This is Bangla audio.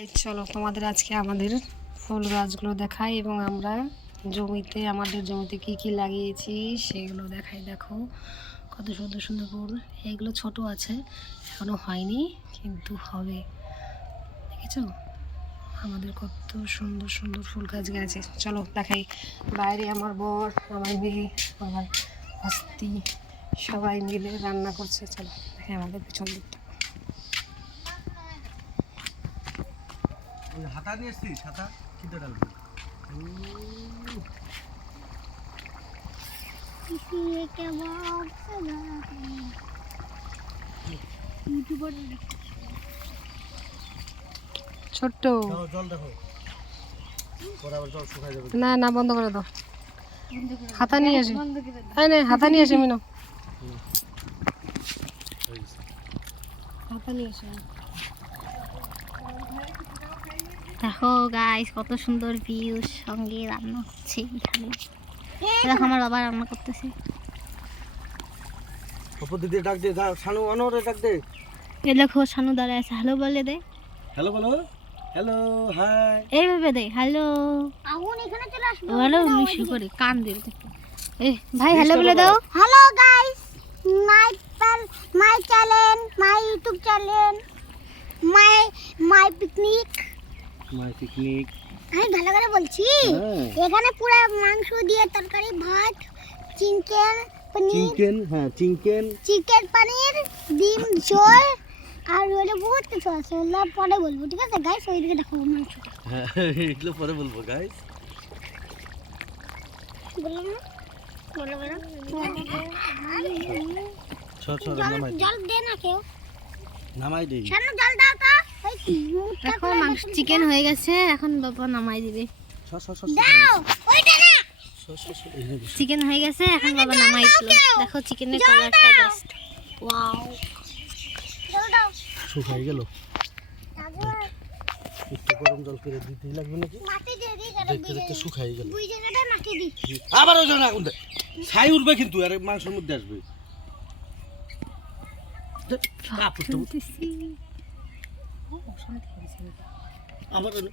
এই চলো তোমাদের আজকে আমাদের ফুল গাছগুলো দেখাই এবং আমরা জমিতে, আমাদের জমিতে কি কি লাগিয়েছি সেগুলো দেখাই। দেখো কত সুন্দর সুন্দর ফুল। এইগুলো ছোট আছে, এখনও হয়নি, কিন্তু হবে। দেখেছ? আমাদের কত সুন্দর সুন্দর ফুল গাছ গেছে। চলো দেখাই। বাইরে আমার বর, আমার মেয়ে, আমার হস্তি সবাই মিলে রান্না করছে। চলো দেখাই আমাদের পিছন দিকটা। হাতা নিয়ে এসছিস? হাতা খিদে ডালবি ছোট্ট। জল দেখো। পরে আবার জল শুকাই যাবে। না না বন্ধ করে দাও। হাতা নিয়ে আসি আরে না হাতা নিয়ে আসি মিনো হাতা নিয়ে আসি। দেখো গাইস কত সুন্দর ভিউ সঙ্গে রান্না হচ্ছে এখানে। দেখো আমার বাবা রান্না করতেছে। অপর দিদি ডাক দে শানু অনরে ডাক দে। এ দেখো শানু দাঁড়ায় আছে। হ্যালো বলে দে। হ্যালো বলো। হ্যালো হাই এইভাবে দে হ্যালো আগুন এখানে চলে আসবে। হ্যালো মিশি করে কান দিয়ে এ ভাই হ্যালো বলে দাও। Hello guys my my channel my YouTube channel my my picnic my picnic আমি ভালো করে বলছি হ্যাঁ। এখানে পুরো মাংস দিয়ে তরকারি ভাত চিকেন পনির চিকেন হ্যাঁ চিকেন। চিকেন পনির ডিম ঝোল আর হলো বহুত কিছু আছে। ওগুলো পরে বলব ঠিক আছে? গাইস ওইদিকে দেখো মাংস হ্যাঁ এগুলো পরে বলব গাইস বলো না বলো বলো ছ ছ জল দে। না কেউ। নামাই দে। সামনে জল দাও তো। ওই দেখো মাংস চিকেন হয়ে গেছে এখন বাবা নামাই দিবে। চিকেন হয়ে গেছে এখন বাবা নামাই দিল। দেখো চিকেনের কালারটা জাস্ট ওয়াও জল দাও। শুকাই গেল। একটু গরম জল করে দিতেই লাগবে নাকি? মাটি দিয়ে দিই দেখতে দেখতে শুকাই গেল। আবার ওই জন্য আগুন দে। ছাই উঠবে কিন্তু আর মাংসের মধ্যে আসবে। 엄청 생겨. 아무래도